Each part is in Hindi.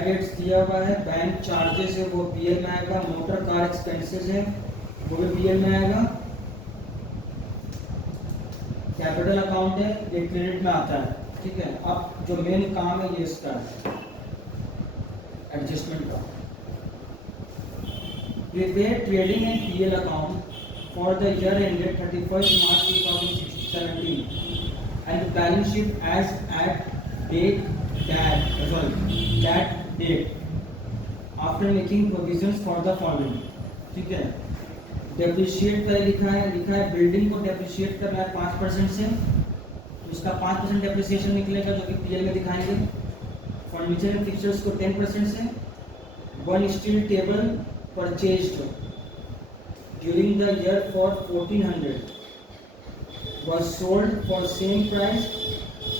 बैड डेट्स दिया हुआ है, बैंक चार्जेस है वो पीएल में आएगा, मोटर कार एक्सपेंसेस है वो भी पीएल में आएगा, कैपिटल अकाउंट है ये क्रेडिट में आता है। ठीक है, अब जो मेन काम है ये इसका है एडजस्टमेंट का। Prepare trading and PL account for the year ended 31 March 2017 and the balance sheet as at that date after making provisions for the following। ठीक है, डेप्रिशिएट का लिखा है बिल्डिंग को डेप्रिशिएट करना है 5% से, तो उसका 5% डेप्रिसिएशन निकलेगा जो कि पीएल में दिखाएंगे। फर्नीचर एंड फिक्चर्स को 10% से। One steel table purchased during the year for 1400 was sold for same price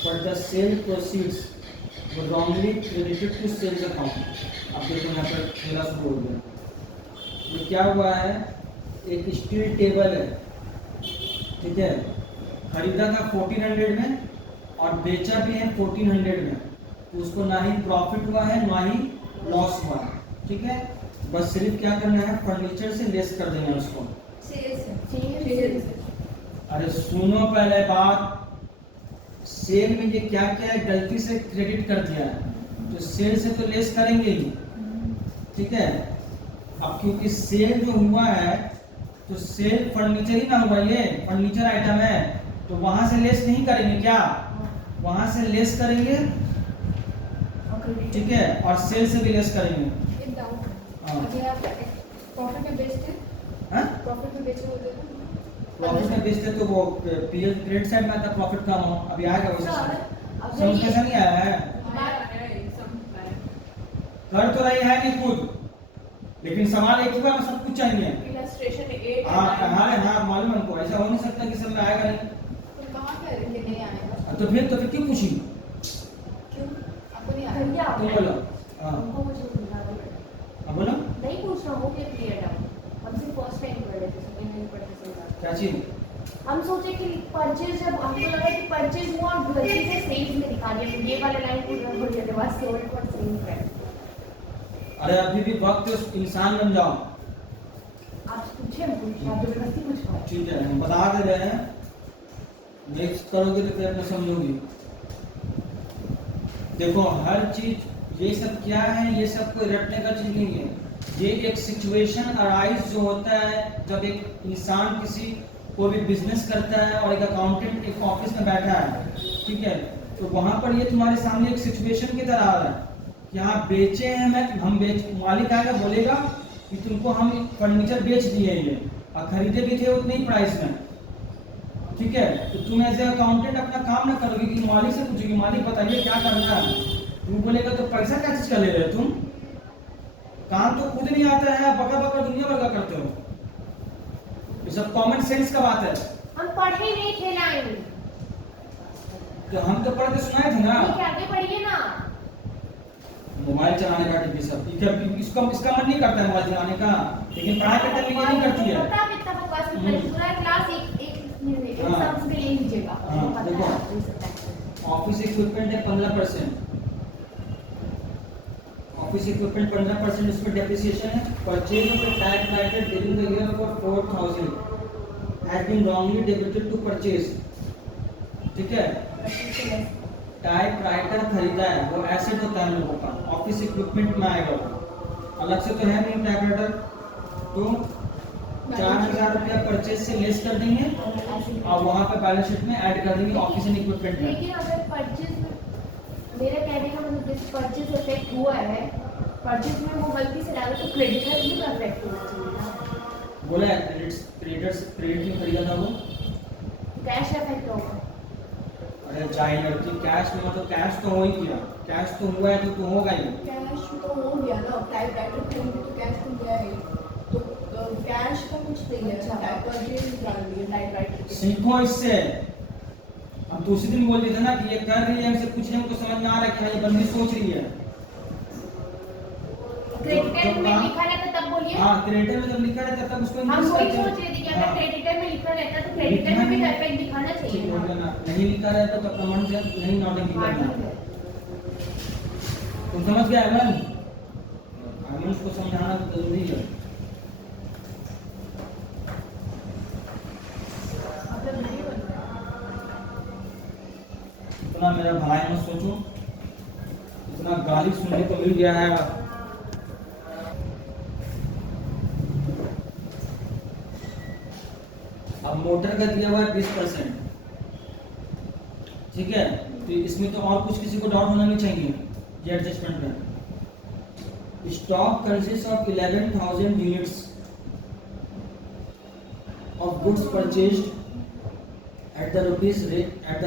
but the sale proceeds were wrongly credited to sales account। अब देखो यहाँ पर थोड़ा सा बोल दें, ये क्या हुआ है, एक स्टील टेबल है, ठीक है, खरीदा था 1400 में और बेचा भी है 1400 में, तो उसको ना ही प्रॉफिट हुआ है ना ही लॉस हुआ है। ठीक है, बस सिर्फ क्या करना है, फर्नीचर से लेस कर देना है उसको। अरे सुनो पहले बात, सेल में ये क्या क्या है, गलती से क्रेडिट कर दिया है, तो सेल से तो लेस करेंगे ही। ठीक है, अब क्योंकि सेल जो हुआ है तो सेल फर्नीचर ही ना हुआ, ये फर्नीचर आइटम है, तो वहां से लेस नहीं करेंगे क्या, वहां से लेस करेंगे। ठीक है, और सेल से भी लेस करेंगे। प्रॉफिट में बेचते हैं, प्रॉफिट में बेचे होते हैं, प्रॉफिट में बेचते तो वो पीएल क्रेडिट साइड में आता, प्रॉफिट कम हो, अभी आएगा वैसे समझ कैसा नहीं आया है, कर तो रही है नहीं खुद, लेकिन सवाल एक हुआ, सब कुछ चाहिए। इलस्ट्रेशन हाँ मालूम है हमको, ऐसा हो नहीं सकता कि सब में आएगा नहीं, तो कहां कह रहे थे नहीं आएगा, तो फिर क्यों पूछी, क्यों आपको नहीं आएगा, तुम बोलो। हाँ हमको मुझे बोलो, नहीं पूछ रहा हूँ कि क्लियर डाउन, हम सिर्फ फर्स्ट टाइम पढ़ रहे थे, सेकंड टाइम पढ़ते सही बात। क्या चीज, हम सोचे कि परचेज, जब हमको लगा कि परचेज हुआ और गलती से सेल्स में दिखा दिया, तो ये वाला लाइन पूरा भर दिया, बस सोल्ड फॉर सेल प्राइस। अरे अभी भी वक्त है, इंसान बन जाओ। आप पूछे, हम पूछे, आप जबरदस्ती पूछ पाए। ठीक है, हम बता दे रहे हैं, नेक्स्ट करोगे तो फिर अपने समझोगी। देखो हर चीज, ये सब क्या है, ये सब कोई रटने का चीज नहीं है, ये एक सिचुएशन अराइज जो होता है जब एक इंसान किसी को भी बिजनेस करता है और एक अकाउंटेंट एक ऑफिस में बैठा है। ठीक है, तो वहां पर ये तुम्हारे सामने एक सिचुएशन की तरह आ रहा है, यहाँ बेचे हैं, हम बेच, मालिक आएगा बोलेगा कि तुमको हम फर्नीचर बेच दिए ये, और खरीदे भी थे उतने ही प्राइस में। ठीक है, तो तुम एज ए अकाउंटेंट अपना काम ना करोगे कि मालिक से पूछोगे, मालिक बताइए क्या करना है, तुम बोलेगा तो पैसा क्या चीज का ले रहे हो तुम, काम तो खुद नहीं आता है, बका बका दुनिया भर का करते हो, ये सब कॉमन सेंस का बात है। हम पढ़े नहीं थे लाइन, तो हम तो पढ़ के सुनाए थे ना, आगे पढ़िए ना। मोबाइल चलाने का टीवी सब, इसका मन नहीं करता है मोबाइल चलाने का, लेकिन पढ़ाई करते हुए ये नहीं करती है। पता कितना बकवास में पूरा क्लास एक सब से ले लीजिएगा। हाँ देखो, ऑफिस इक्विपमेंट है 15%, ऑफिस इक्विपमेंट 15%, इसमें डेप्रिसिएशन है। Purchase of a typewriter during the year for 4000 has been wrongly debited to purchase. ठीक है, टाइपराइटर खरीदा है, वो एसेट होता है लोगों का, ऑफिस इक्विपमेंट में आएगा, अलग से तो है नहीं टाइपराइटर, तो 4000 रुपया परचेज से लेस कर देंगे और वहाँ पे बैलेंस शीट में ऐड कर देंगे ऑफिस एंड इक्विपमेंट में। लेकिन अगर परचेज में, मेरा कहने का मतलब जिस परचेज इफेक्ट हुआ है, परचेज में वो गलती से डाला तो क्रेडिटर भी इफेक्ट होना चाहिए ना। बोला है क्रेडिट में खरीदा था वो, कैश इफेक्ट होगा। अरे चाहे लड़की कैश में, मतलब कैश तो हो ही गया, कैश तो हुआ है तो होगा ही, कैश तो हो गया ना, टाइपराइटर खरीदे तो कैश तो गया ही, तो कैश का कुछ नहीं है, परचेज डाल दिया टाइपराइटर। सीखो इससे, हम तो उसी दिन बोल रहे थे ना कि ये कर रही है, हमसे कुछ नहीं, हमको समझ में आ रहा है कि हाँ ये बंदी सोच रही है। क्रेडिटर में लिखा रहता तब बोलिए। हाँ, क्रेडिटर में जब लिखा रहता तब उसको हम वही सोच रहे थे कि अगर क्रेडिटर में लिखा रहता तो क्रेडिटर में भी इफेक्ट दिखाना चाहिए ना। नहीं लिखा रहता तो कमेंट से नहीं नोटिंग करना। तुम समझ गए अमन? फॉर्मूल्स को समझाना जरूरी है। मतलब नहीं बन रहा इतना मेरा भाई मत सोचो, इतना गाली सुनने को मिल गया है। अब मोटर का दिया हुआ है 20%, ठीक है, तो इसमें तो और कुछ किसी को डाउट होना नहीं चाहिए ये एडजस्टमेंट में। Stock consist of 11,000 units of goods purchased at the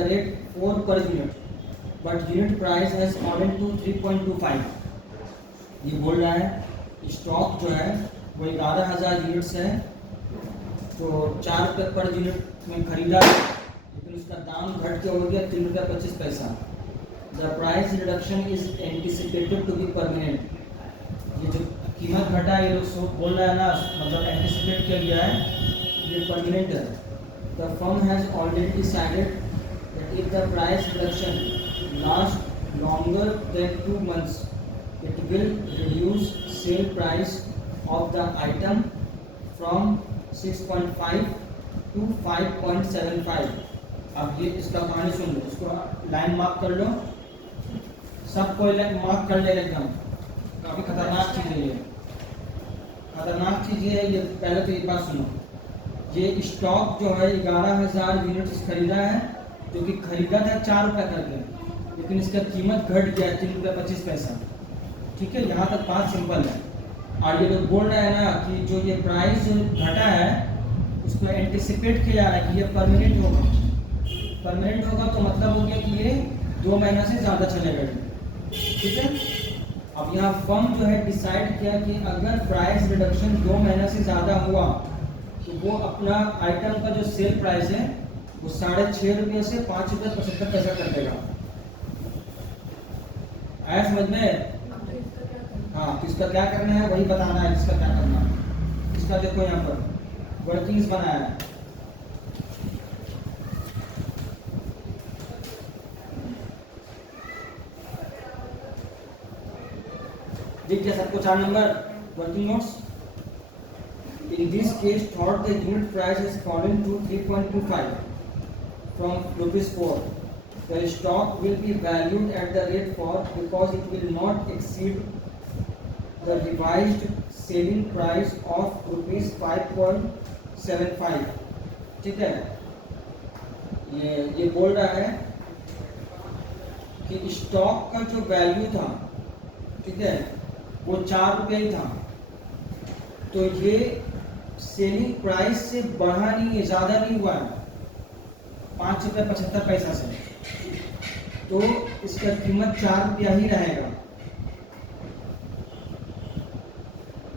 rate 4 per unit, but unit price has fallen to 3.25। ये बोल रहा है स्टॉक जो है वो 11,000 यूनिट्स है, तो 4 रुपये पर यूनिट में खरीदा, लेकिन उसका दाम घट के हो गया 3.25। The price reduction is anticipated to be permanent. ये जो कीमत घटा ये लोग बोल रहा है ना, मतलब एंटिसिपेट किया गया है, ये परमानेंट है। The firm has already decided that if the price reduction lasts longer than 2 months, it will reduce sale price of the item from 6.5 to 5.75। अब ये इसका कहानी सुन लो, इसको लाइन मार्क कर लो, सबको मार्क कर ले एकदम। काफ़ी खतरनाक चीज़ है ये, खतरनाक चीज़ ये है। ये पहले तो ये बात सुनो, ये स्टॉक जो है 11,000 यूनिट्स खरीदा है, जो कि खरीदा था 4 रुपये करके, लेकिन इसका कीमत घट गया 3.25। ठीक है, यहाँ तक बात सिंपल है। और ये लोग बोल रहे हैं ना कि जो ये प्राइस घटा है उसको एंटिसिपेट किया जा रहा है कि ये परमानेंट होगा। परमानेंट होगा तो मतलब हो गया कि ये 2 महीना से ज़्यादा चलेगा। ठीक है, अब यहाँ फर्म जो है डिसाइड किया कि अगर प्राइस रिडक्शन 2 महीना से ज़्यादा हुआ तो वो अपना आइटम का जो सेल प्राइस है वो 6.5 रुपये से 5.75 कर देगा। आया समझ में? हाँ, तो इसका क्या करना है वही बताना है, इसका क्या करना है। इसका देखो यहाँ पर वर्किंग्स बनाया है। दिख गया सबको 4 number working notes. In this case, thought the unit price has fallen to 3.25 from ₹4. The stock will be valued at the rate 4 because it will not exceed the revised selling price of ₹5.75। ठीक है, ये बोल रहा है कि स्टॉक का जो वैल्यू था, ठीक है, वो 4 रुपये ही था, तो ये सेलिंग प्राइस से बढ़ा नहीं है, ज़्यादा नहीं हुआ है, 5.75 से, तो इसका कीमत 4 रुपया ही रहेगा।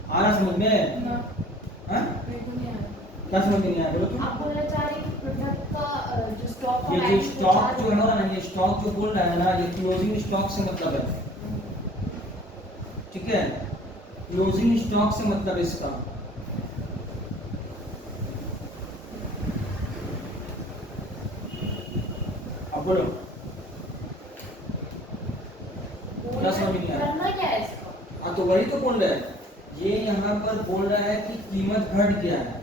आ रहा समझ में? हाँ? क्या समझ में नहीं आया बोलो तो? आप बोलना चाह रहे हैं कि प्रोडक्ट का जो स्टॉक ये जो स्टॉक जो है ना, ये स्टॉक जो बोल रहा है ना, ये क्लोजिंग स्टॉक से मतलब है। ठीक है, क्लोजिंग स्टॉक से मतलब इसका। अब बोलो क्या समझ नहीं आया? करना क्या है इसका? हाँ, तो वही तो बोल रहा है, ये यहाँ पर बोल रहा है कि कीमत घट गया है,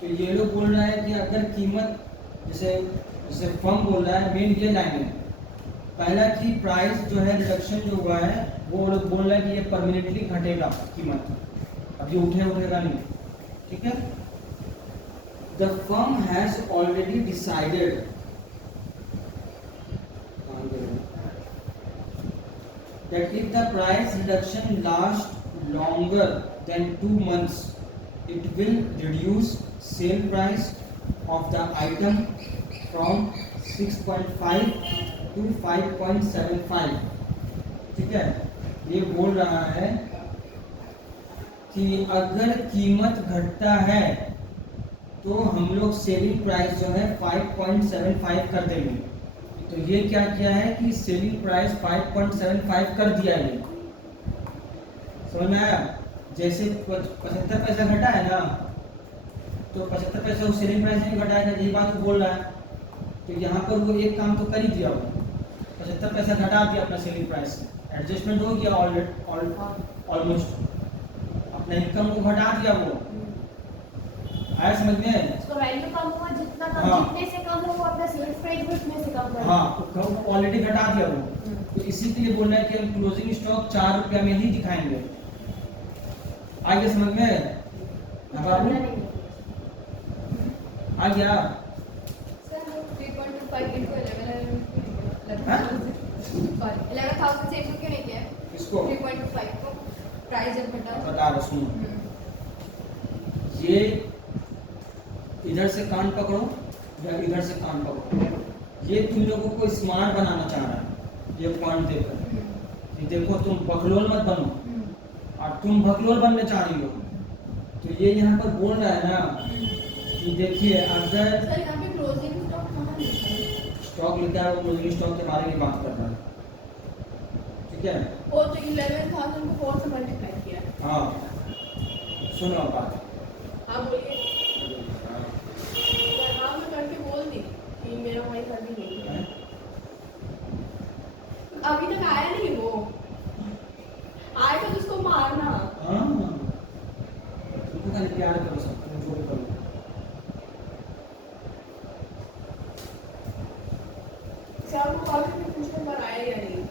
तो ये लोग बोल रहा है कि अगर कीमत जैसे फर्म बोल रहा है, मेन ये लाइन है पहला कि प्राइस जो है रिडक्शन जो हुआ है वो लोग बोल रहे हैं कि ये परमानेंटली घटेगा कीमत, अब ये उठेगा नहीं। ठीक है, the firm has already decided that if the price reduction lasts longer than 2 months, it will reduce sale price of the item from 6.5 to 5.75। ठीक है, ये बोल रहा है कि अगर कीमत घटता है तो हम लोग सेलिंग प्राइस जो है 5.75 कर देंगे। तो ये क्या किया है कि सेलिंग प्राइस 5.75 कर दिया है। समझ में आया? जैसे 75 पैसा घटा है ना, तो 75 पैसा वो सेलिंग प्राइस नहीं घटाएगा, यही बात वो बोल रहा है। तो यहाँ पर वो एक काम तो कर ही दिया, वो 75 पैसा घटा दिया अपना सेलिंग प्राइस से, एडजस्टमेंट हो गया ऑलमोस्ट। नहीं कम को घटा दिया वो, आया समझ में? उसका वैल्यू कम हुआ, जितना कम हाँ। जितने से कम हो वो अपना सेल्स प्राइस भी उतने से कम कर हाँ ऑलरेडी घटा दिया वो, तो इसी के लिए बोल रहे हैं कि हम क्लोजिंग स्टॉक 4 रुपया में ही दिखाएंगे। आगे समझ में? हाँ बाबू आ गया? सर 3.25 into 11,000 हाँ? 11,000 से इंटू क्यों नहीं किया? इसको 3.25 को प्राइस जब घटा बता रहा सुनो, ये इधर से कान पकड़ो या इधर से कान पकड़ो, ये तुम लोगों को स्मार्ट बनाना चाह रहा है ये पॉइंट देखकर कि देखो तुम बकलोल मत बनो, और तुम बकलोल बनने चाह रही हो। तो ये यहाँ पर बोल रहा है ना कि देखिए अगर सर यहाँ पे क्लोजिंग स्टॉक कहाँ लिखा है? स्टॉक लिखा है वो क्लोजिंग स्टॉक के बारे में बात कर रहा है, ठीक है? वो तो 11,000 को 4 से मल्टीप्लाई किया है। हाँ सुनो अब बात। हाँ बोलिए। हाँ मैं करके बोल दी कि मेरा वही कर भी नहीं है। अभी तक आया नहीं वो, आएगा तो उसको मारना। हाँ तुमको खाली प्यार करो सब, तुम जो भी करो। सर को कॉल करके पूछने पर आया या नहीं?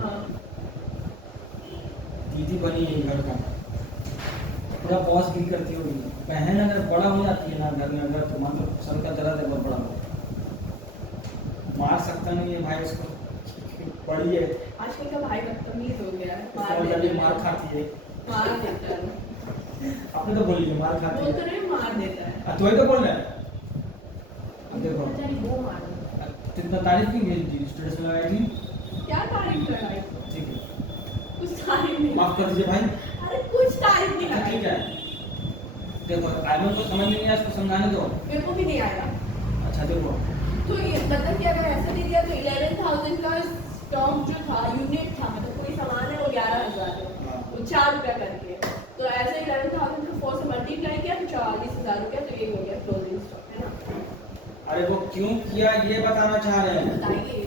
हाँ दीदी बनी है घर का, पूरा बॉस भी करती होगी। बहन अगर बड़ा हो जाती है ना घर में, अगर तो मतलब सर का दर्द है बहुत बड़ा हो, मार सकता नहीं है भाई उसको, बड़ी है आजकल का भाई बदतमीज हो गया है। मार खाती है। मार देता है। आपने तो बोली है मार खाती वो है, तो नहीं मार देता है। तो वही तो बोल रहे हैं। अब देखो वो मारो। कितना तारीफ की मेरी जी स्टेटस में लगाई थी, क्या तारीफ लगाई? ठीक है कुछ तारीफ नहीं। माफ कर दीजिए भाई। अरे कुछ तारीफ नहीं अच्छा, ठीक लगाई। है देखो आयमन को समझ में नहीं आया, इसको समझाने दो। मेरे को भी नहीं आया। अच्छा देखो तो ये मतलब कि अगर ऐसा दे दिया तो 11,000 का स्टॉक जो था यूनिट था, मतलब कोई सामान है वो 11,000 है, हाँ। वो 4 रुपया करके, तो ऐसे 11,000 को 4 से मल्टीप्लाई किया तो 40,000 रुपया, तो ये हो गया क्लोजिंग स्टॉक, है ना? अरे वो क्यों किया ये बताना चाह रहे हैं। बताइए।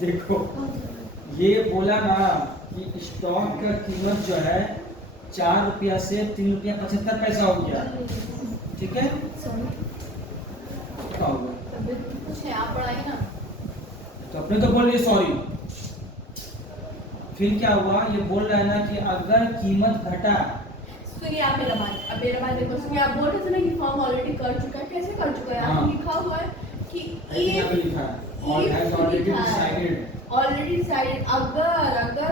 देखो ये बोला ना कि स्टॉक का कीमत जो है 4 रुपया से 3 रुपया 75 पैसा हो गया, ठीक है? क्या हो गया? कुछ है, आप पढ़ाइए ना। तो अपने तो बोल रही सॉरी, फिर क्या हुआ? ये बोल रहा है ना कि अगर कीमत घटा, सुनिए आप मेरा बात, अब मेरा बात देखो, सुनिए आप बोल रहे थे ना कि फॉर्म ऑलरेडी कर चुका है, कैसे कर चुका है? हाँ। यहाँ लिखा हुआ है कि यहाँ पे लिखा है और has already decided, already decided, अगर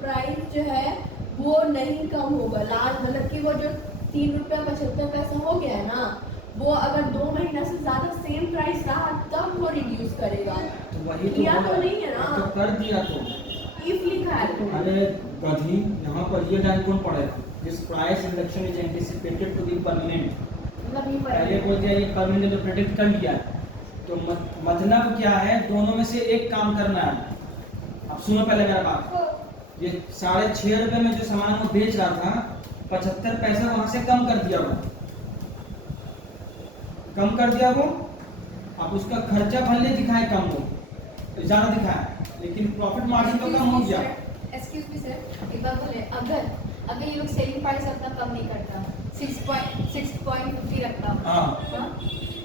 प्राइस जो है वो नहीं कम होगा, लास्ट मतलब कि वो जो 3 रुपया 75 पैसा हो गया है ना, वो अगर 2 महीना से ज्यादा सेम प्राइस रहा तब वो रिड्यूस करेगा। तो वही तो किया तो बोला। नहीं है ना। तो कर दिया तो। इफ लिखा है तो। अरे गधी, यहाँ पर ये लाइन कौन पढ़े? This price reduction is anticipated to be permanent. मतलब ये पहले बोल दिया ये परमानेंट तो प्रेडिक्ट कर लिया, तो मतलब क्या है? दोनों में से एक काम करना है। अब सुनो पहले मेरा बात, ये 6.5 रुपए में जो सामान वो बेच रहा था, 75 पैसा वहां से कम कर दिया वो, अब उसका खर्चा भले दिखाए कम हो, ज्यादा दिखाए, लेकिन प्रॉफिट मार्जिन तो कम हो गया। एक्सक्यूज मी सर, एक बात बोले, अगर ये लोग सेलिंग प्राइस अपना कम नहीं करता, 6.50 रखता, हाँ हाँ?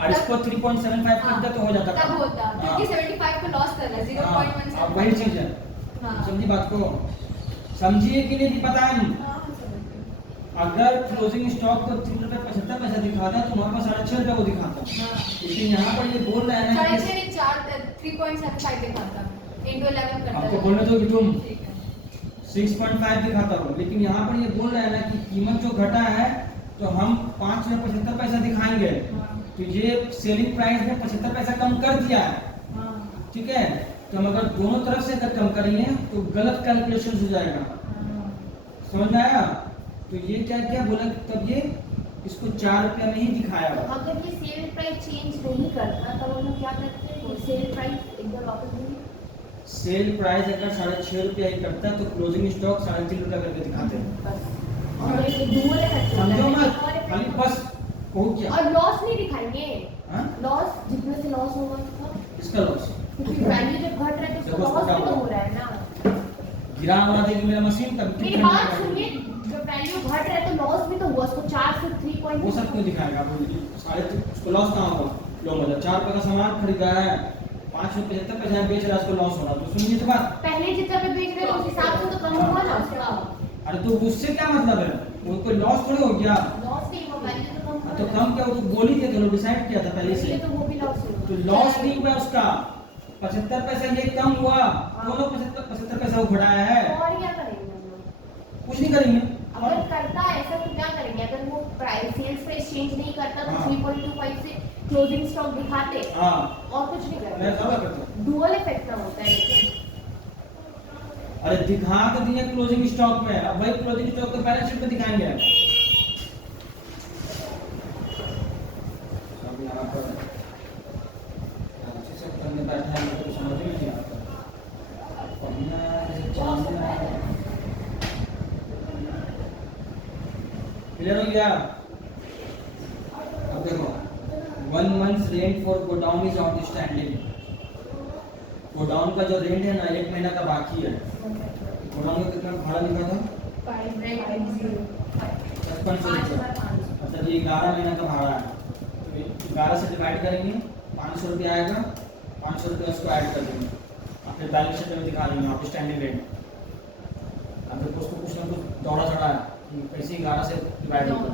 और इसको 3.75 करता तो हो जाता तब काम। होता, क्योंकि 75 का लॉस कर रहा है, 0.1 हाँ, अब वही चीज है, हाँ। समझी बात को? समझिए कि नहीं पता है? हाँ, समझ गए। अगर क्लोजिंग स्टॉक को 3 रुपए 75 पैसा दिखाता तो वहाँ पर 6.5 रुपए को दिखाता, लेकिन यहाँ पर ये बोल रहा है ना कि 3.75 दिखाता, into 11 करता आपको है। बोलने दो कि तुम ठीक है। 6.5 दिखाता हूँ, लेकिन यहाँ पर ये बोल रहा है ना कि कीमत जो घटा है तो हम 5 रुपए 75 पैसा दिखाएंगे, हाँ, तो ये सेलिंग प्राइस में 75 पैसा कम कर दिया है, हाँ, ठीक है? तो हम अगर दोनों तरफ से अगर कम करेंगे तो गलत कैलकुलेशन हो जाएगा, हाँ। समझ में आया? तो ये क्या क्या बोला, तब ये इसको 4 रुपया में ही दिखाया हुआ। अगर ये सेल प्राइस चेंज नहीं करता तब हम लोग क्या करते हैं? सेल प्राइस एकदम वापस नहीं, सेल प्राइस अगर 6.5 रुपया ही करता तो क्लोजिंग स्टॉक 3.5 रुपया करके दिखाते हैं। बस। और ये दूर है, समझो मत, खाली बस हो गया। और लॉस नहीं दिखाएंगे, हाँ? लॉस जितने से लॉस होगा इसका लॉस क्योंकि वैल्यू जब घट रहा है तो देखो उसका लॉस क्या भी तो हुआ? हो रहा है ना। गिरा हुआ देगी मेरा मशीन तब मेरी बात सुनिए, जब वैल्यू घट रहा है तो लॉस भी तो हुआ, उसको 4 से 3 वो सब क्यों दिखाएगा आपको? साढ़े उसको लॉस कहाँ होगा? लो मतलब 4 रुपए का सामान खरीदा है, 5 रुपए 75 पैसे बेच रहा है, उसको लॉस हो रहा है। तो सुनिए तो बात, पहले जितना पे बेच रहे थे उस हिसाब से तो कम हुआ ना उसका। अरे तो उससे क्या मतलब है? वो कोई लॉस थोड़ी हो गया। लॉस नहीं हुआ, वैल्यू तो कम हुआ। तो कम क्या, वो तो बोल ही थे, तो डिसाइड किया था पहले से। तो वो भी लॉस हुआ। तो लॉस नहीं हुआ उसका, 75 पैसा ये कम हुआ, दोनों 75 पैसा वो घटाया है। और क्या करेंगे हम लोग? कुछ नहीं करेंगे। अगर करता है ऐसा तो क्या करेंगे? अगर वो प्राइस सेल्स पे एक्सचेंज नहीं करता तो हाँ। 3.25 से क्लोजिंग स्टॉक दिखाते हाँ और कुछ नहीं मैं करते। सारा करता हूँ। डुअल इफेक्ट ना होता है लेकिन। अरे दिखा तो दिए क्लोजिंग स्टॉक में, अब वही क्लोजिंग स्टॉक को बैलेंस शीट में दिखाएंगे। अब यहाँ पर अच्छे से करने बैठा है, मुझे तो समझ ही नहीं आता। पढ़ना जैसे जानना है। क्लियर हो गया? अब देखो 1 month rent for godown is outstanding. Godown का जो रेंट है ना 1 महीना का बाकी है। गोडाउन का कितना भाड़ा लिखा था? 550 5500। अच्छा ये 11 महीना का भाड़ा है, तो 11 से डिवाइड करेंगे, 500 रुपया आएगा, 500 रुपया उसको ऐड कर देंगे और फिर बैलेंस शीट में दिखा देंगे आउटस्टैंडिंग रेंट। अब देखो उसको कुछ ना कुछ दौड़ा चढ़ा है कि कैसे 11 से डिवाइड होगा।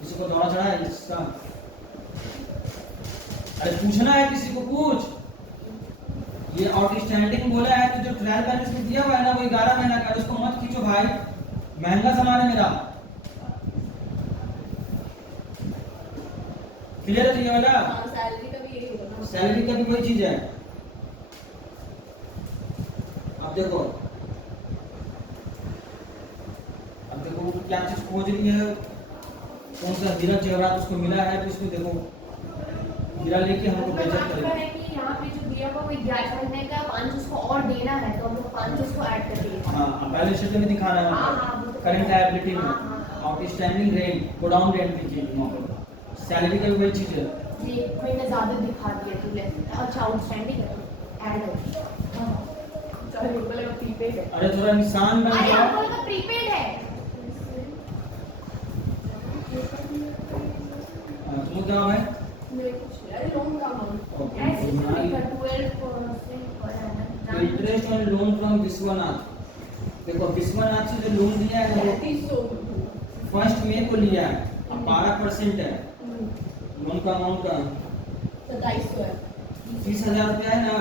किसी को दौड़ा चढ़ा है इसका? अरे पूछना है किसी को, पूछ। ये आउटस्टैंडिंग बोला है तो जो ट्रायल बैलेंस में दिया हुआ है ना वो 11 महीना का, उसको मत खींचो भाई, महंगा सामान है मेरा। क्लियर है ये वाला? हाँ, सैलरी का भी यही होगा ना। सैलरी का भी वही चीज है। अब देखो क्या चीज खोज रही है, कौन सा हीरा जेवरात उसको मिला है, तो इसको देखो हीरा लेके हमको मतलब बेइज्जत आपका करेगा। है कि यहाँ पे जो दिया हुआ वो 11 महीने का 5 उसको और देना है तो हम लोग 5 उसको ऐड कर देंगे। हाँ बैलेंस शीट में दिखाना है हाँ, हमको, वो तो करंट लायबिलिटी में हाँ। आउटस्टैंडिंग रेंट, गोडाउन रेंट लिखिए वहाँ पर। सैलरी का भी वही चीज है। ये महीने ज्यादा दिखा दिया तूने। अच्छा आउटस्टैंडिंग है ऐड है। सॉरी मेरे को लगा प्रीपेड है। अरे थोड़ा निशान बन अरे गया। हमको लगा प्रीपेड है। तुम क्या है? मेरे कुछ अरे लोन का अमाउंट ऐसे तो ओके। लिखा 12% पर तो annum। Interest on loan from Vishwanath. देखो विश्वनाथ से जो लोन लिया है वो 300 1 मई को लिया है, अब 12% है लोन का अमाउंट का 2700 है 30,000 रुपया है ना।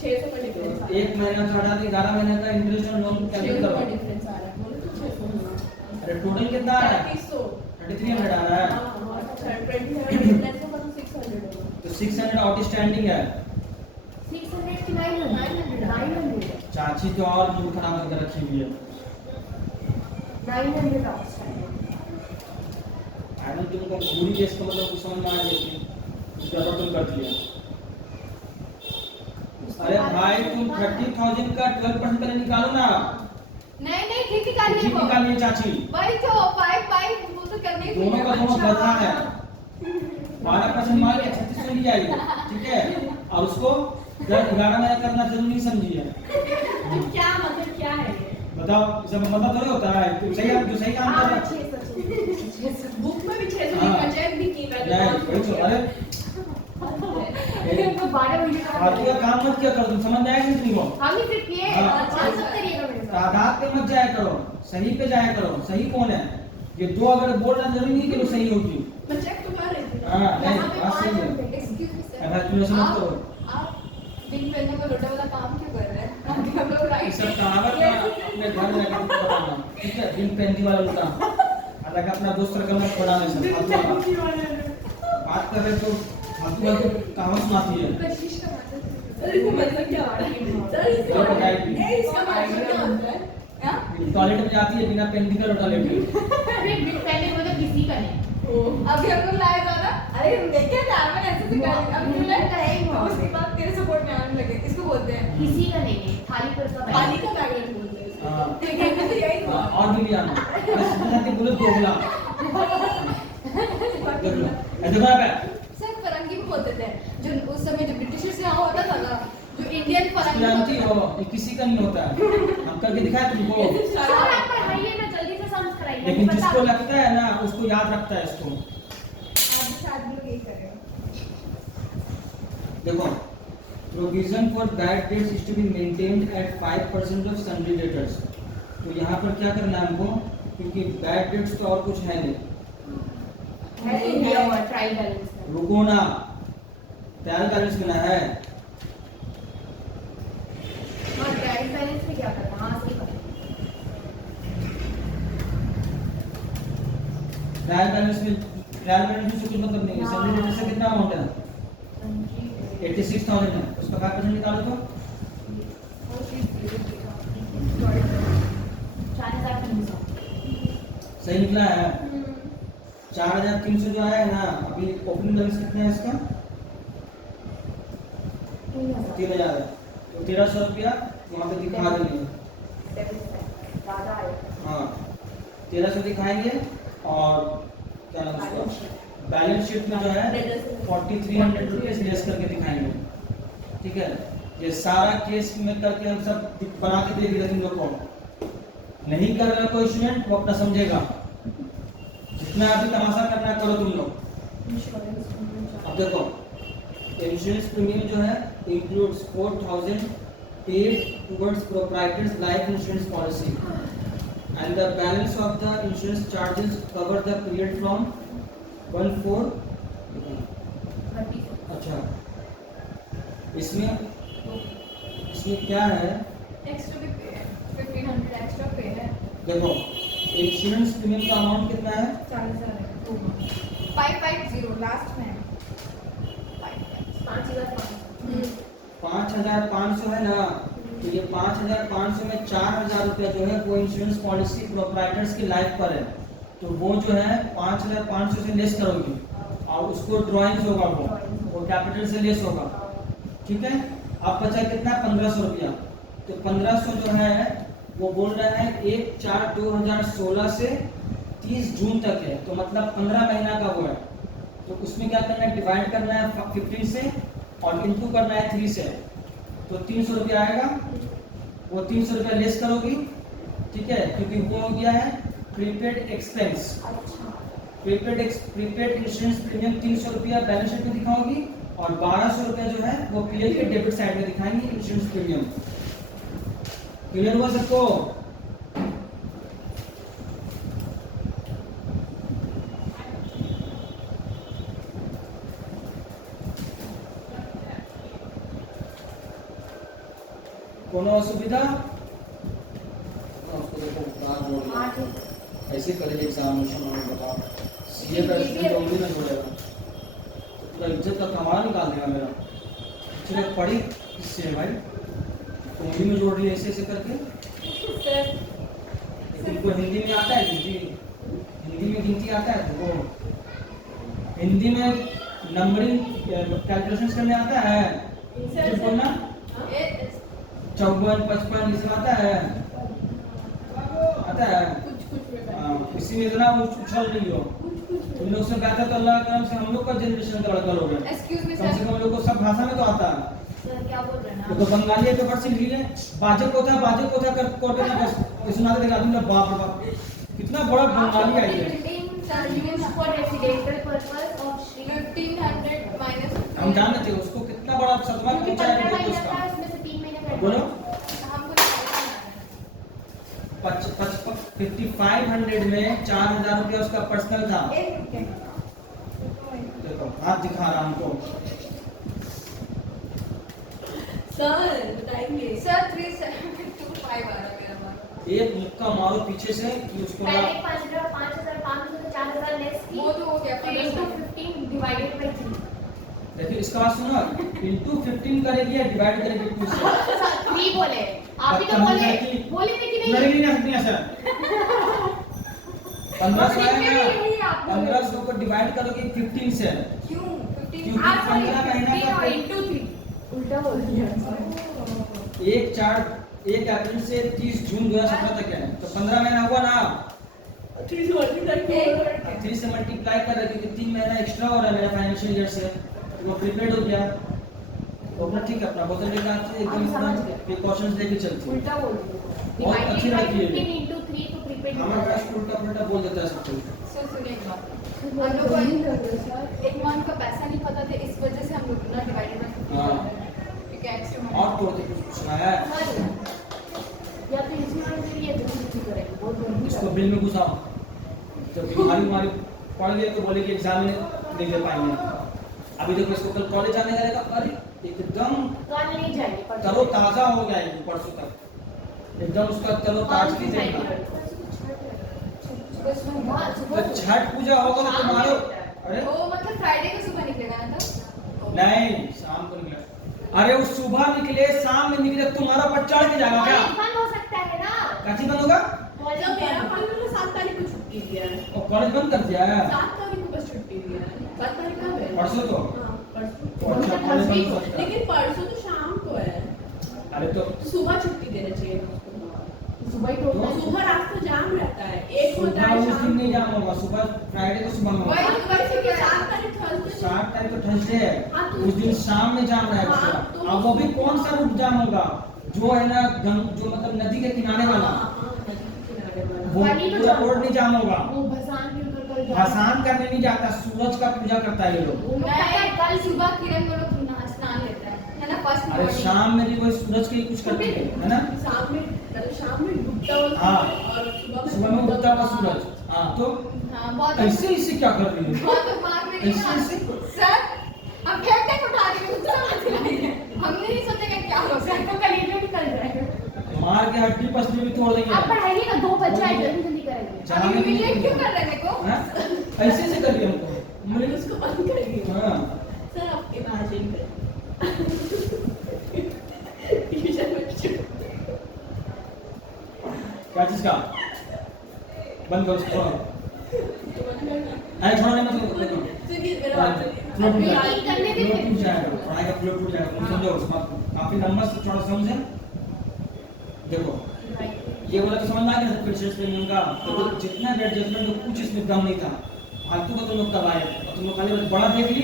600 का डिफरेंस आ रहा है। 1 महीना का हटा के 11 महीने का इंटरेस्ट ऑन लोन कैलकुलेट 600 का करो। डिफरेंस आ रहा है बोले तो 600 होगा। अरे टोटल कितना आ रहा है? 3300 3300 आ रहा है। हाँ, अच्छा 27 डिफरेंस होगा तो 600 होगा। तो 600 आउटस्टैंडिंग है। 600 की 900 चाची तो और मूड खराब करके रखी हुई है। 900 आउटस्टैंडिंग। आई डोंट तुमको पूरी केस का मतलब कुछ समझ में आ गया कि उसका तो तुम कर दिया। अरे भाई तुम 30,000 का 12% पहले निकालो ना। नहीं ठीक निकालिए ठीक वो निकालिए चाची। भाई तो 5 वो तो करने ही दोनों का दोनों अच्छा। बता है। 12% मार के 3600 ली जाएगी, ठीक है? और उसको 11 महीना करना जरूरी नहीं समझिए। तो क्या मतलब क्या है ये बताओ, इसे मतलब थोड़ी होता है तो सही काम कर रहा है। बुक में भी 600 हाँ। लिखा चेक भी की मैंने नहीं वही तो, अरे तो 12 महीने का फालतू का काम मत किया करो, तुम समझ जाएगी नहीं तुमको। हम ही फिर किए हाँ। 500 करिएगा मेरे साथ। तादाद पे मत जाया करो, सही पे जाया करो। सही कौन है? ये दो अगर बोल रहा जरूरी नहीं कि वो सही होगी। मैं चेक तो कर रही थी हाँ नहीं यहाँ पे बात सही है। 500 एक्सक्यूज मी सर एवैल्यूएशन मत करो। आप दिन पहनने का लोटा वाला काम क्यों कर रहे हैं हम लोग ये राइट सब कहावत ना अपने घर में रखकर बताना, ठीक है? दिन पेंटी वाला उल्टा अलग अपना दोस्त सर्कल में पढ़ाने से फालतू बात कर रहे तो फालतू कहावत सुनाती है। कशिश का मतलब सर इसका मतलब क्या आ रहा है सर ये बताएगी। इसका मतलब क्या होता है हां टॉयलेट में जाती है बिना पेंटी का लोटा लेके। अरे पहले बोले किसी का नहीं। अभी हम लोग लाए था ना अरे हम देखे थे आप ऐसे से कर अब क्यों लाए का है ही वहाँ पे। उसके बाद तेरे सपोर्ट में आने लगे इसको बोलते हैं किसी का नहीं है, थाली पर का पानी का मैग्नेट बोलते हैं इसको। हाँ। तो ये तो यही था और भी आना अरे सीधा जाके बोले दोगला। देख लो ऐसे करा पे। सर फरंगी भी बोलते थे जो उस समय जो ब्रिटिशर्स यहाँ होता था ना जो इंडियन इसको जानती हो, ये किसी का नहीं होता है। हम करके दिखाए तुमको, सर आप पढ़ाइए ना, जल्दी से समझ कराइए। लेकिन बता- जिसको लगता है ना उसको याद रखता है इसको। देखो, provision for bad debts is to be maintained at 5% of sundry debtors. तो यहाँ पर क्या करना है हमको, क्योंकि बैड डेट्स तो और कुछ है नहीं। है तो दिया हुआ ट्रायल बैलेंस में। रुको ना, ट्रायल बैलेंस में ना है। हाँ ट्रायल बैलेंस में क्या करना, हाँ सही बात है। ट्रायल बैलेंस में कुछ मतलब नहीं है। सन्ड्री डेटर्स से कितना अमाउंट है? 86,000 है, उसका 5% निकालो तो 4,300। सही निकला है। 4,300 जो आया है ना, अभी ओपनिंग बैलेंस कितना है इसका? 3,000 है। तो 1,300 रुपया वहाँ पे दिखा देंगे। ज़्यादा आएगा। हाँ 1,300 दिखाएंगे, और क्या नाम उसका बैलेंस शीट में जो है 4,300 रुपीज लेस करके दिखाएंगे। ठीक है, ये सारा केस में करके हम सब बना के दे दिया तुम लोग को। नहीं कर रहा कोई स्टूडेंट वो अपना समझेगा, जितना अभी तमाशा करना है करो तुम लोग। अब देखो, इंश्योरेंस प्रीमियम जो है includes 4,000 paid towards proprietor's life insurance policy, and the balance of the insurance charges cover the period from 1/4। अच्छा, इसमें क्या है? एक्स्ट्रा भी पे है, 1,500 एक्स्ट्रा पे है। देखो, इंश्योरेंस प्रीमियम का अमाउंट कितना है? 4,000 है। 550 लास्ट में है। 5,500। 5,500 है ना, तो ये 5,500 में 4,000 रुपया जो है वो इंश्योरेंस पॉलिसी प्रोप्राइटर्स की लाइफ पर है। तो वो जो है 5,500 से लेस करोगी, और उसको ड्रॉइंग्स होगा, वो कैपिटल से लेस होगा। ठीक है, अब बचा कितना? 1,500 रुपया। तो 1,500 जो है वो बोल रहा है 1/4/2016 से 30 जून तक है, तो मतलब 15 महीना का वो है। तो उसमें क्या करना है? डिवाइड करना है 15 से और इनटू करना है 3 से, तो 300 रुपया आएगा। वो 300 रुपया लेस करोगी, ठीक है, क्योंकि वो हो गया है prepaid expense. Prepaid insurance premium 300 रुपया बैलेंस शीट में दिखाओगी, और 1,200 रुपया जो है वो पीएल के डेबिट साइड में दिखाएंगे इंश्योरेंस प्रीमियम। क्लियर हुआ सबको? कोनो असुविधा? उसको देखो कहाँ बोल रहा है। ऐसे करेंगे एग्जामिनेशन में, बताओ सीए का स्टूडेंट उंगली में जोड़ेगा तो पूरा इज्जत का कमाल निकाल देगा मेरा। चले पढ़ी किससे है भाई? उंगली में जोड़ रही है ऐसे ऐसे करके। तुमको हिंदी में आता है? हिंदी में गिनती आता है तुमको? हिंदी में नंबरिंग कैलकुलेशंस करने आता है? कुछ बोलना 54, 55 ये सब आता है? आता है? इसी में इतना उछल रही हो तुम लोग से। बेहतर तो अल्लाह करम से हम लोग का जनरेशन का लड़का लोग हैं। एक्सक्यूज मी कम से कम हम लोग को सब भाषा में तो आता है। सर क्या बोल रहे हैं तो बंगाली पेपर से लिए बाजक कोथा कर कोटे ना कर सुनाते थे आदमी। बाप रे बाप, कितना बड़ा बंगाली आई है। For residential purpose of 1,500 minus हम जान रहे थे उसको कितना बड़ा सदमा पहुंचा है देखो उसमें उसका। से 3 महीने बोलो हमको 5,500 में 4,000 रुपया उसका पर्सनल था। देखो हाथ दिखा रहा हमको। सर बताएंगे सर 3,725 आ रहा है मेरा मार्क्स। एक मुक्का मारो पीछे से कि उसको पहले 5,000 5,500 से 4,000 लेस की, वो तो हो गया, फिर into 15 डिवाइडेड बाय 3। देखिए इसका बात सुनो, इनटू 15 करेगी या डिवाइड करेगी 2 से? 3 बोले आप ही तो बोले थे कि नहीं? नहीं ना सकती सर। 1,500 है ना, 1,500 को डिवाइड करोगे 15 से। क्यों 15 क्योंकि आप 15 महीना का और into 3 उल्टा बोल दिया। 1 अप्रैल से 30 जून 2017 तक है, तो 15 महीना हुआ ना। 3 से मल्टीप्लाई कर रहे क्योंकि 3 महीना एक्स्ट्रा हो रहा है मेरा फाइनेंशियल ईयर से, तो वो प्रीपेड हो गया। तो अपना ठीक है, अपना बोतल लेकर आती है एकदम हम समझ गए। प्रिकॉशंस लेके चलती है। उल्टा बोल रही हूँ। बहुत अच्छी लगती है ये। 15 into 3 तो प्रीपेड हमारा क्लास उल्टा पुल्टा बोल देता है सब कुछ। सर सुनिए एक बात, हम लोग को एक मंथ का पैसा नहीं पता था, इस वजह से हम लोग ना डिवाइडेड बाय 50 हाँ। कर रहे हैं। ठीक है, एक्स्ट्रा और तो कुछ सुनाया है या तो इसमें और फिर ये दूसरी करेंगे बहुत जल्दी इसको बिल में घुसाओ, जब बीमारी हमारी पड़ गई तो बोले कि एग्जाम में नहीं दे पाएंगे। अभी देखो इसको कल कॉलेज आने जाएगा, अरे एकदम कल नहीं जाएंगे पर तरो ताजा हो जाएगी परसों तक, एकदम उसका तरो ताजगी देगा। सुबह सुबह हाँ, तो सुबह छठ पूजा होगा तो तुम्हारे, अरे वो मतलब फ्राइडे को सुबह निकलेगा ना तो नहीं शाम को निकले, अरे वो सुबह निकले शाम में निकले तुम्हारा पर चढ़ के जाएगा क्या? कॉलेज बंद हो सकता है ना। कैसे बंद होगा? कॉलेज जब मेरा बंद कॉलेज में 7 तारीख को छुट्टी दिया है, और कॉलेज बंद कर दिया है 7 तारीख को बस छुट्टी दिया है। 7 तारीख कब है? परसों तो। हाँ, परसों। तो अच्छा कॉलेज बंद हो सकता है। लेकिन परसों तो शाम को है, अरे तो तो सुबह छुट्टी देना चाहिए उसको। सुबह ही टोटल तो सुबह रास्ता जाम रहता है, एक होता सुबह है उस दिन शाम नहीं को। जाम होगा, सुबह फ्राइडे को सुबह में होगा। वैसे कि 7 तारीख थर्सडे 7 तारीख तो थर्सडे है, हाँ, तो उस दिन शाम में जाम रहेगा हाँ, पूरा। तो- अब वो भी कौन सा रूट जाम होगा जो है ना जो मतलब नदी के किनारे वाला, वो वाली तो पूरा जाम रोड नहीं जाम होगा। वो भसान के ऊपर कल भसान करने नहीं जाता, सूरज का पूजा करता है ये लोग। वो लोग पता है कल सुबह किरण को लोग स्नान लेता है ना फर्स्ट अरे मॉर्निंग। शाम में भी वही सूरज के ही कुछ करते हैं, है ना? शाम में डूबता हुआ हाँ। सूरज और सुबह में उगता हुआ सूरज। हाँ तो हाँ बहुत ऐसे इससे क्या कर रही है? बहुत मार में ऐसे सर हम फेंक फेंक उठा रहे हैं, गुस्सा मत दिलाइए। हमने नहीं सोचा कि क्या हो सर सकता तो कल ये निकल जाएगा। मार के हड्डी पसली भी तोड़ देंगे। आप पढ़ाइए ना, 2 बच्चे आए जल्दी जल्दी करेंगे। जाने है। भी नहीं ह्यूमिलिएट क्यों देंगे। कर रहे हैं मेरे को? हाँ? ऐसे से करिए हमको। मैंने उसको बंद कर दिया। हाँ सर आप इमेजिन करें क्या चीज का बंद करो उसको। अरे छोड़ो नहीं मतलब देखो सुनिए मेरा बात फ्लो टूट सुनिए। ठीक करने जाएगा, देते। फ्लो टूट जाएगा, पढ़ाई का फ्लो टूट जाएगा। तुम समझो उसका काफी नंबर से थोड़ा समझे। देखो ये बोला तो समझ में आ गया प्रिंसेस प्रीमियम का, तो जितना एडजस्टमेंट तो कुछ इसमें दम नहीं था, फालतू का तुम लोग करवाए और तुम लोग खाली बड़ा देख ली।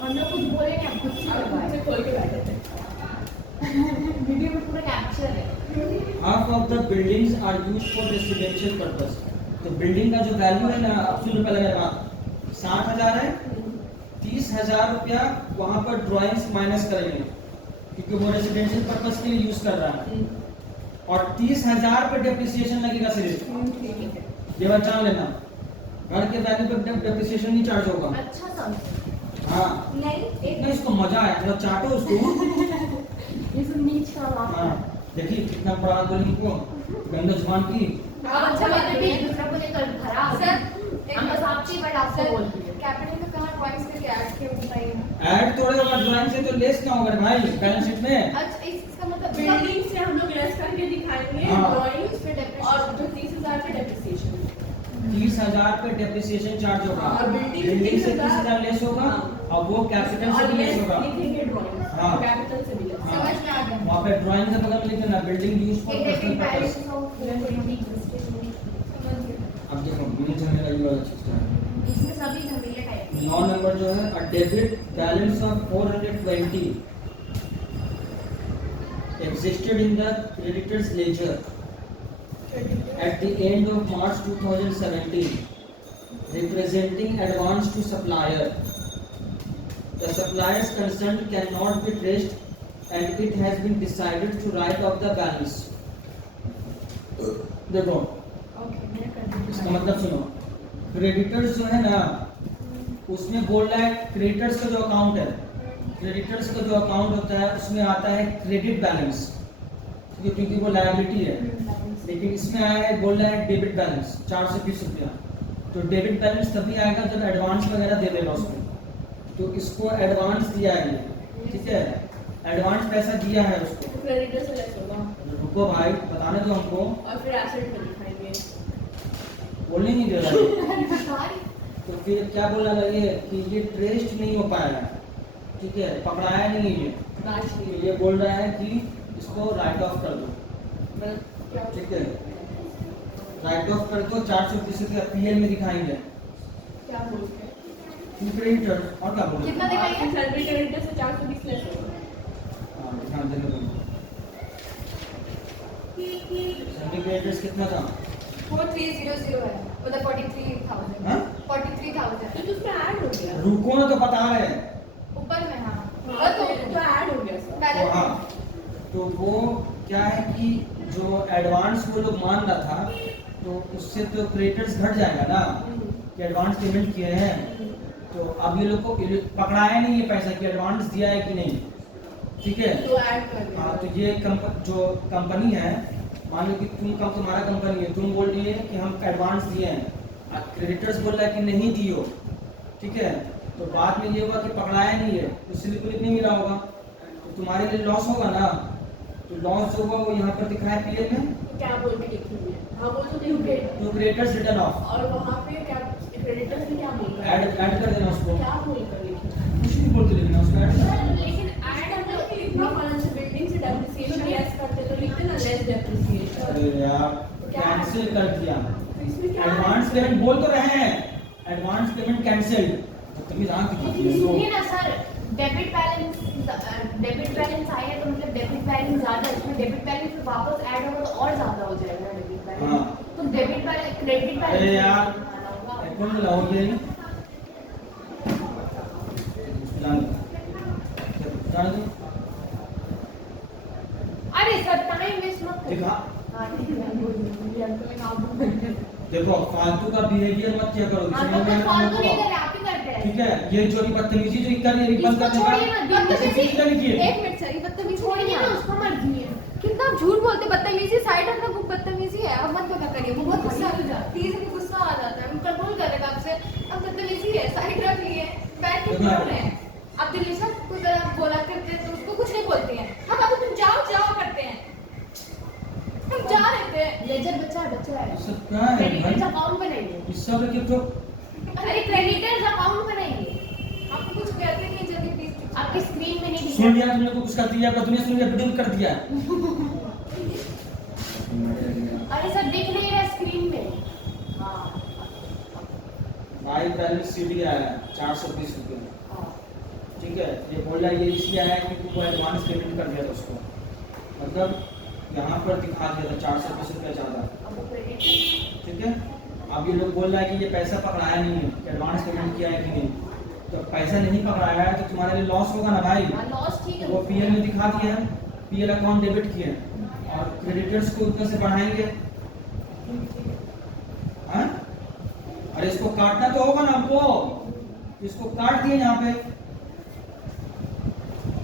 हम लोग कुछ बोले नहीं, हम खुद से करवाए। से खोल के बैठे थे। वीडियो में पूरा कैप्चर है। Half of the buildings are used for residential purpose. तो बिल्डिंग का जो वैल्यू है ना, अब सुन पहले मेरी बात, 60,000 है, 30,000 रुपया वहाँ पर ड्राइंग्स माइनस करेंगे क्योंकि वो रेजिडेंशियल पर्पस के लिए यूज कर रहा है, और 30,000 पर डेप्रिसिएशन लगेगा सिर्फ। ये बात जान लेना, घर के वैल्यू पर डेप्रिसिएशन नहीं चार्ज होगा। अच्छा समझ। हाँ नहीं इतना इसको मजा आया, थोड़ा चाटो उसको। ये सब नीच का बात हाँ है। देखिए कितना बड़ा बोली इनको, गंदा जुबान की। आप अच्छा बात है, एक दूसरे को लेकर खराब सर हम बस आपसे बट आपको सर बोल दिए। कैपिटल में कहाँ ड्राइंग्स करके ऐड किए बताइए। ऐड थोड़े होगा, ड्राइंग से तो लेस ना होगा भाई बैलेंस शीट में। अच्छा इसका मतलब बिल्डिंग से हम लोग लेस करके दिखाएंगे हाँ। ड्राइंग उस पे डेप्रिसिएशन और जो 30,000 का डेप्रिसिएशन 30,000 पे डेप्रिसिएशन चार्ज होगा, और बिल्डिंग बिल्डिंग से 30,000 30,000 लेस होगा, और वो कैपिटल से और भी लेस होगा। लिखेंगे ड्राइंग हाँ। कैपिटल से भी लेस हाँ। समझ में आ गया। वहाँ पे ड्राइंग से बगल में लिख देना building use for personal purpose. समझ गया। अब देखो बिल झमेला ये वाला चीज है। इसमें सभी झमेले टाइप 9 नंबर जो है, a debit balance of 420 existed in the creditors ledger at the end of March 2017, representing advance to supplier. The supplier's concerned cannot be traced and it has been decided to write off the balance. देखो ओके मैं कर दूँ। इसका मतलब सुनो, क्रेडिटर्स जो है ना उसमें बोल रहा है क्रेडिटर्स का जो अकाउंट है, क्रेडिटर्स का जो अकाउंट होता है उसमें आता है क्रेडिट बैलेंस, क्योंकि वो लायबिलिटी है। लेकिन इसमें आया है, बोल रहा है डेबिट बैलेंस 420 रुपया। तो डेबिट बैलेंस तभी आएगा जब एडवांस वगैरह दे देगा उसको, तो इसको एडवांस दिया है ये, ठीक है, एडवांस पैसा दिया है उसको। क्रेडिटर से लेस होगा रुको भाई बताने दो हमको, और फिर एसेट में दिखाएंगे। बोलने नहीं दे रहा है। तो फिर क्या बोला ये कि ये ट्रेस्ड नहीं हो पाएगा, ठीक है, पकड़ाया नहीं है ये, बैच तो लिए ये बोल रहा है कि इसको राइट ऑफ कर दो, मतलब क्या ठीक है, राइट ऑफ कर दो। 420 रुपया पीएल में दिखाएंगे क्या बोलते हैं क्रेडिटर, और क्या बोलते कितना दिखाएंगे? सैलरी क्रेडिटर से 420 लेस होगा ध्यान देना तुम। संडे का एड्रेस कितना था? 4300 है, मतलब 43,000। हाँ? 43,000 तो उसमें ऐड हो गया। रुको ना, तो बता रहे हैं। ऊपर में। हाँ हाँ, तो ऐड हो गया सर। पहले तो हाँ, तो वो क्या है कि जो एडवांस वो लोग मान रहा था, तो उससे तो क्रेडिटर्स घट जाएगा ना कि एडवांस पेमेंट किए हैं। तो अब ये लोग को पकड़ाया नहीं ये पैसा कि एडवांस दिया है कि नहीं, ठीक है। तो ऐड कर दिया। हाँ, तो ये जो कंपनी है, मान लो कि तुम्हारा कंपनी है, तुम बोल रही है कि हम एडवांस दिए हैं, क्रेडिटर्स बोल रहा है कि नहीं दियो, ठीक है। तो बाद में ये हुआ कि पकड़ाया नहीं है, तो स्लिप नहीं मिला होगा, तो तुम्हारे लिए लॉस होगा ना। तो लॉस जो हुआ वो यहाँ पर दिखा है पीएल में, तो क्या बोल के लिखेंगे? हाँ, वो तो लिखेंगे। तो क्रेडिटर्स रिटर्न ऑफ और वहाँ पे क्या क्रेडिटर्स में क्या बोलकर? ऐड कर देना उसको, क्या बोलकर लिखेंगे? कुछ भी बोल के लिखना उसको ऐड कर देना। लेकिन ऐड हम लोग इतना फाइनेंशियल बिल्डिंग से डेप्रिसिएशन लेस करते तो लिखते ना लेस डेप्रिसिएशन। अरे यार, कैंसिल कर दिया। तो इसमें क्या है? एडवांस पेमेंट बोल तो रहे हैं, एडवांस पेमेंट कैंसिल्ड। तो तभी आंख दिखी है सुनिए ना सर, डेबिट बैलेंस आया है तो मतलब डेबिट बैलेंस ज्यादा है, इसमें डेबिट बैलेंस वापस ऐड होगा तो और ज्यादा हो जाएगा डेबिट बैलेंस। हाँ। तो डेबिट बैलेंस क्रेडिट बैलेंस अरे यार, अकाउंट लगाओगे जान दो। अरे सर टाइम वेस्ट मत करो। दिखा, हाँ ठीक है, बोल दीजिए अंकल ने काम कर देखो फालतू का बिहेवियर मत किया करो, हाँ समझ तो में फालतू नहीं आया? कर रहे, आप ही करते हैं। ठीक है, ये जो बदतमीजी जो कर रही है बंद इसको करने छोड़िए ना, का, बदतमीजी करने की है। एक मिनट सर, ये बदतमीजी छोड़िए नहीं ना, है। उसका मर्जी है। कितना आप झूठ बोलते, बदतमीजी साइड रखना, वो बदतमीजी है। अब मत बता करिए, वो बहुत गुस्सा आ जाता है, प्लीज मुझे गुस्सा आ जाता है, हम कंट्रोल करेगा आपसे। अब बदतमीजी है, साइड रख लिए, बैठ के बोल रहे हैं। आप दिल्ली से कोई तरह बोला करते हैं तो उसको कुछ नहीं बोलते हैं, हम अब तुम जाओ जाओ करते हैं, हम जा रहे थे। लेजर बच्चा है ये सब क्या है क्रेडिटर्स भाई? अकाउंट बनाइए। ये सब लेके तो अरे क्रेडिटर्स अकाउंट बनाइए। आपको कुछ कहते नहीं जल्दी प्लीज। आपकी स्क्रीन में नहीं सुन लिया तुमने, तो कुछ कर दिया, पर तुमने सुन लिया, वीडियो कर दिया। अरे सर दिख नहीं रहा स्क्रीन में। हाँ भाई बैलेंस सीडी आया है 420 रुपये, हाँ ठीक है। ये बोल रहा है ये इसलिए आया है कि तुमको एडवांस पेमेंट कर दिया था उसको, मतलब यहाँ पर दिखा दिया था 420 रुपये ज़्यादा, अब वो क्रेडिट ठीक है। अब ये लोग बोल रहा है कि ये पैसा पकड़ाया नहीं है, एडवांस पेमेंट किया है कि नहीं। तो पैसा नहीं पकड़ाया है तो तुम्हारे लिए लॉस होगा ना भाई। लॉस ठीक है। वो पीएल में दिखा दिया है, पीएल अकाउंट डेबिट किए हैं और क्रेडिटर्स को उतना से बढ़ाएंगे। हाँ? अरे इसको काटना तो होगा ना हमको, इसको काट दिए यहाँ पे,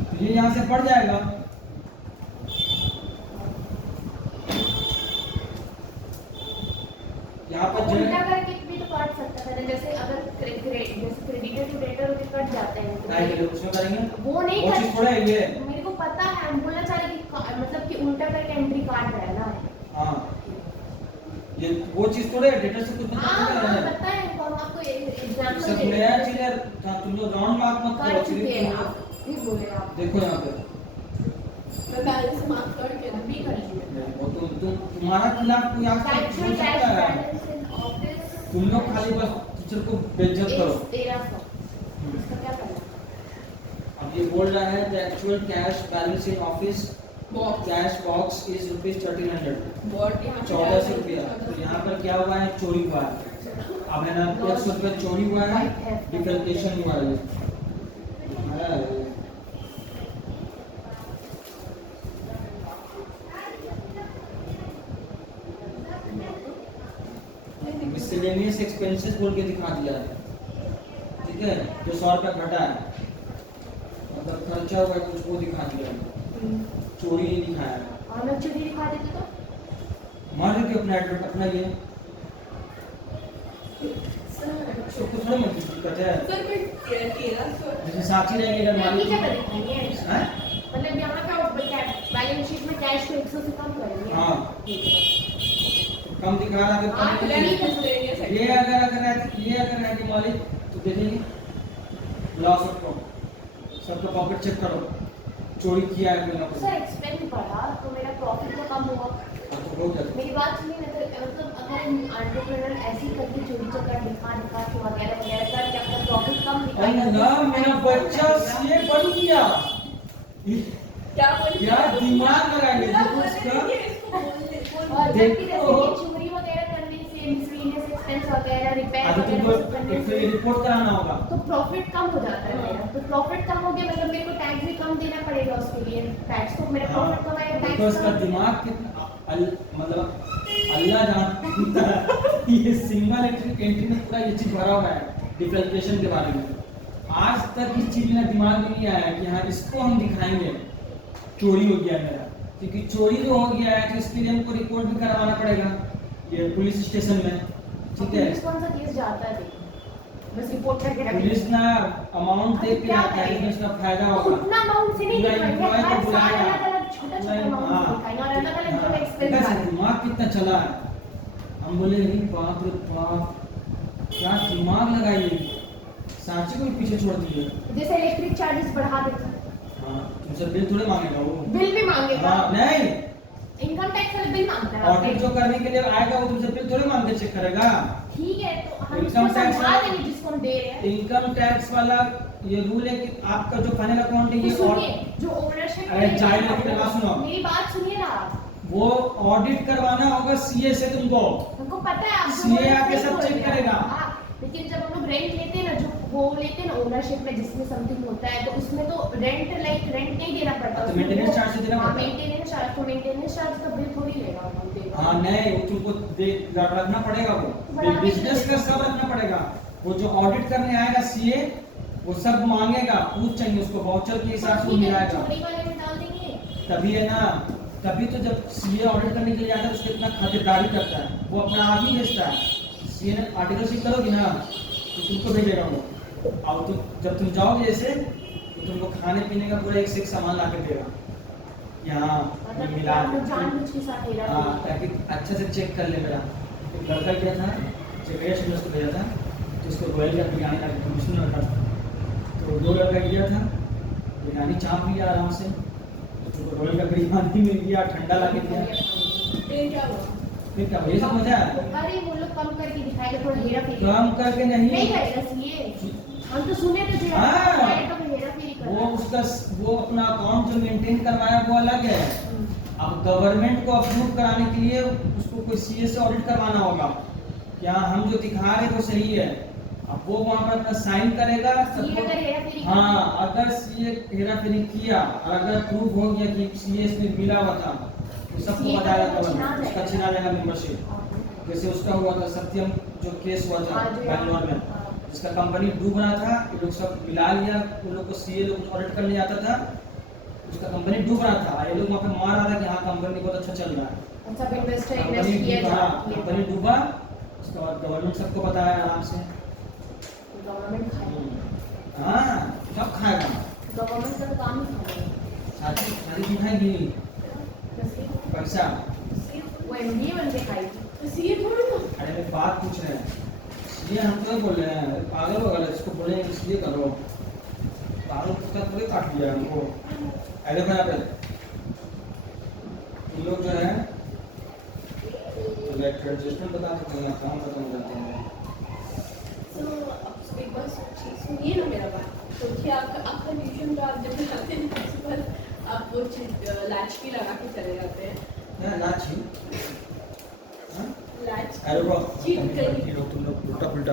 तो ये यहाँ से बढ़ जाएगा। यहाँ पर उल्टा करके भी तो काट सकता था ना, जैसे अगर जैसे क्रेडिटर टू डेटर होके कट जाते हैं उसमें करेंगे वो नहीं वो चीज थोड़ा है ये। मेरे को पता है, हम बोलना चाह रहे कि मतलब कि उल्टा करके एंट्री काट रहा है ना। हाँ, ये वो चीज थोड़े डेटा से कुछ हाँ मतलब हाँ है। पता है, तो हम आपको एग्जांपल सब नया चीज है, तुम लोग राउंड मार्क मत कर करो, चुके हैं सिर्फ आप, नहीं बोले आप देखो यहाँ पे मैं बैलेंस मार्क करके अभी कर लीजिए। वो तुम्हारा खिलाफ कोई आके एक्चुअल बोल कैश सकता है। बैलेंस इन ऑफिस तुम लोग खाली बस टीचर को बेइज्जत करो। 1300 इसका क्या करना? अब ये बोल रहा है the actual cash balance in office cash box is ₹1300, but यहाँ 1400 रुपया। तो यहाँ पर क्या हुआ है, चोरी हुआ है। अब है ना 100 रुपये चोरी हुआ है, डिफेक्टेशन हुआ है। मिसलेनियस एक्सपेंसेस बोल के दिखा दिया है, ठीक है, जो 100 रुपया घटा है, मतलब खर्चा हुआ है कुछ वो दिखा दिया है, चोरी नहीं दिखाया है। और मैं चोरी दिखा देती तो मार के अपना एड्रेस अपना ये सब कुछ थोड़ा मत दिक्कत है। सर कोई 1300 जैसे साक्षी रहेगी अगर नहीं मालिक क्या दिखाएंगे हैं? मतलब यहाँ पे बैलेंस शीट में कैश को 100 से कम करेंगे। हाँ। कम दिखा रहा है हाँ, तो नहीं कम कर नहीं। ये अगर है कि मालिक तो देखेंगे, बुलाओ सबका पॉकेट चेक करो, चोरी किया है कोई ना कोई। सर एक्सपेंस बढ़ा तो मेरा प्रॉफिट तो कम होगा। हाँ, तो हो जाता है। मेरी बात सुनिए ना, तो मतलब अगर एंटरप्रेन्योर ऐसे ही करके चोरी चक्कर दिखा के वगैरह वगैरह करके अपना प्रॉफिट कम दिखाएगा अल्लाह मेरा बच्चा सीए बन गया। क्या बोल क्या दिमाग लगाएंगे क्या देखो बोल उसका। रहे हैं इसको बोलने और जबकि जैसे देखो। कि चोरी वगैरह करने से मिसलेनियस एक्सपेंस वगैरह रिपेयर अच्छा तुमको वगैरह सब करने एक तो से ये रिपोर्ट कराना होगा। तो प्रॉफिट कम हो जाता है मेरा। तो प्रॉफिट कम हो गया मतलब मेरे को टैक्स भी कम देना पड़ेगा उसके लिए। टैक्स तो मेरा हाँ, प्रॉफिट कम आएगा, देखो टैक्स इसका कम। दिमाग कितना मतलब अल्लाह जानता है। ये सिंगल एंट्री में पूरा ये चीज भरा हुआ है डिफेल्केशन के बारे में। आज तक इस चीज में दिमाग में नहीं आया कि हाँ इसको हम दिखाएंगे चोरी हो गया मेरा, क्योंकि चोरी जो हो गया है तो इसके लिए हमको रिपोर्ट भी करवाना पड़ेगा ये पुलिस स्टेशन में, ठीक है। पुलिस कौन सा केस जाता है देखो, बस रिपोर्ट करके रख पुलिस ना अमाउंट देख के क्या आता है करें? कि उसका फायदा तो होगा। उतना अमाउंट से नहीं पूरा दिखाएंगे, employee को हर साल बुलाया। अलग-अलग छोटा-छोटा अमाउंट दिखाएंगे और अलग-अलग जो एक्सपेंस देखा आए। दिमाग कितना चला है। हम बोले नहीं बाप रे बाप क्या दिमाग लगाइए, सांची को भी पीछे छोड़ दिए। जैसे इलेक्ट्रिक चार्जेस बढ़ा देते हैं, हाँ तुमसे बिल थोड़े मांगेगा वो। बिल भी मांगेगा। हाँ नहीं, इनकम टैक्स वाले बिल मांगता है ऑडिट जो करने के लिए आएगा वो तुमसे बिल थोड़े मांग के चेक करेगा। ठीक है, तो हम इनकम इसको टैक्स समझा वाला- देंगे जिसको हम दे रहे हैं। इनकम टैक्स वाला ये रूल है कि आपका जो फाइनल अकाउंट है तो ये सुनिए, जो ओनरशिप अरे चाइल्ड की बात सुनो। मेरी बात सुनिए ना आप। वो ऑडिट करवाना होगा सीए से तुमको। हमको पता है आप CA आके सब चेक करेगा। हाँ, लेकिन जब हम लोग रेंट लेते हैं ना, जो वो लेते हैं ना ओनरशिप में जिसमें समथिंग होता है, तो उसमें तो रेंट नहीं देना पड़ता। तो maintenance charge से देना हाँ, पड़ता है। मेंटेनेंस चार्ज, तो मेंटेनेंस चार्ज का बिल थोड़ी लेगा हम देगा। हाँ नहीं वो तुमको रखना पड़ेगा वो बिजनेस का सब रखना पड़ेगा। वो जो ऑडिट करने आएगा सीए वो सब मांगेगा, पूछ चाहिए उसको वाउचर के हिसाब से वो ठीक है, मिलाएगा। चोरी वाले में डाल देंगे। तभी है ना, तभी तो जब सीए ऑडिट करने के लिए आता है उसके इतना खातिरदारी करता है, वो अपना आदमी भेजता है। सीए ने आर्टिकल शीट करोगी ना तो तुमको भेजेगा वो। अब तुम जब तुम जाओगे जैसे तो तुमको खाने पीने का पूरा एक से एक सामान ला के देगा, यहाँ मतलब मिला जानबूझ के साथ हेरा हाँ फेरी। ताकि अच्छे से चेक कर ले। मेरा एक लड़का गया था चेकरेश में उसको भेजा था, तो उसको रोयल का बिरयानी का कमीशन रखा था। तो दो लड़का गया था, बिरयानी चाप लिया आराम से, तो रोयल का बिरयानी मिल गया, ठंडा ला के दिया। फिर क्या हुआ? फिर क्या ये सब मजा है। अरे वो लोग कम करके दिखाएगा, थोड़ा हेरा फेरी काम करके नहीं नहीं, करेगा सीए। हम तो सुने थे जो हाँ। तो हेरा फेरी कर वो उसका वो अपना अकाउंट जो मेंटेन करवाया वो अलग है। अब गवर्नमेंट को अप्रूव कराने के लिए उसको कोई सीए से ऑडिट करवाना होगा, क्या हम जो दिखा रहे वो सही है। अब वो वहाँ पर अपना साइन करेगा सीए अगर सबको। हेरा फेरी हाँ अगर सीए हेरा फेरी किया और अगर प्रूव हो गया कि सीए इसमें मिला हुआ था तो सबको CA बताया का छिना गवर्नमेंट, उसका जाएगा। छिना जाएगा मेंबरशिप। जैसे उसका हुआ था सत्यम जो केस हुआ था हाँ, जो बैंगलोर में, हाँ। जिसका कंपनी डूब रहा था, ये लोग सब मिला लिया, उन लोग को सीए लोग ऑडिट करने जाता था, उसका कंपनी डूब रहा था, ये लोग वहाँ पे मार रहा था कि हाँ कंपनी बहुत अच्छा चल रहा है। सब इन्वेस्टर इन्वेस्ट कंपनी किया डूबा, जा कंपनी डूबा, उसके बाद गवर्नमेंट सबको बताया आराम से। गवर्नमेंट खाएगा। हाँ सब खाएगा, गवर्नमेंट का तो काम ही खाएगा। सारी सारी चीज खाएगी पैसा। वो एमबीए बन के खाएगी। तो सीए थोड़ी ना। अरे मैं बात पूछ रहे हैं, ये हम तो बोल रहे हैं पागल वगैरह, इसको बोले इसलिए करो, पागल कुत्ता थोड़ी काट दिया हमको। अरे यहाँ पे ये लोग जो है एडजस्टमेंट बता सकते हैं, काम खत्म हो जाते हैं। तो अब एक बार सुनिए ना मेरा बात। तो क्या आपका ट्यूशन तो आप जब जाते हैं प्रिंसिपल आप वो लैच भी लगा के चले जाते हैं। ना लाची, हाँ? लैच अरे वो चीट करी। तुम लोग उल्टा पुल्टा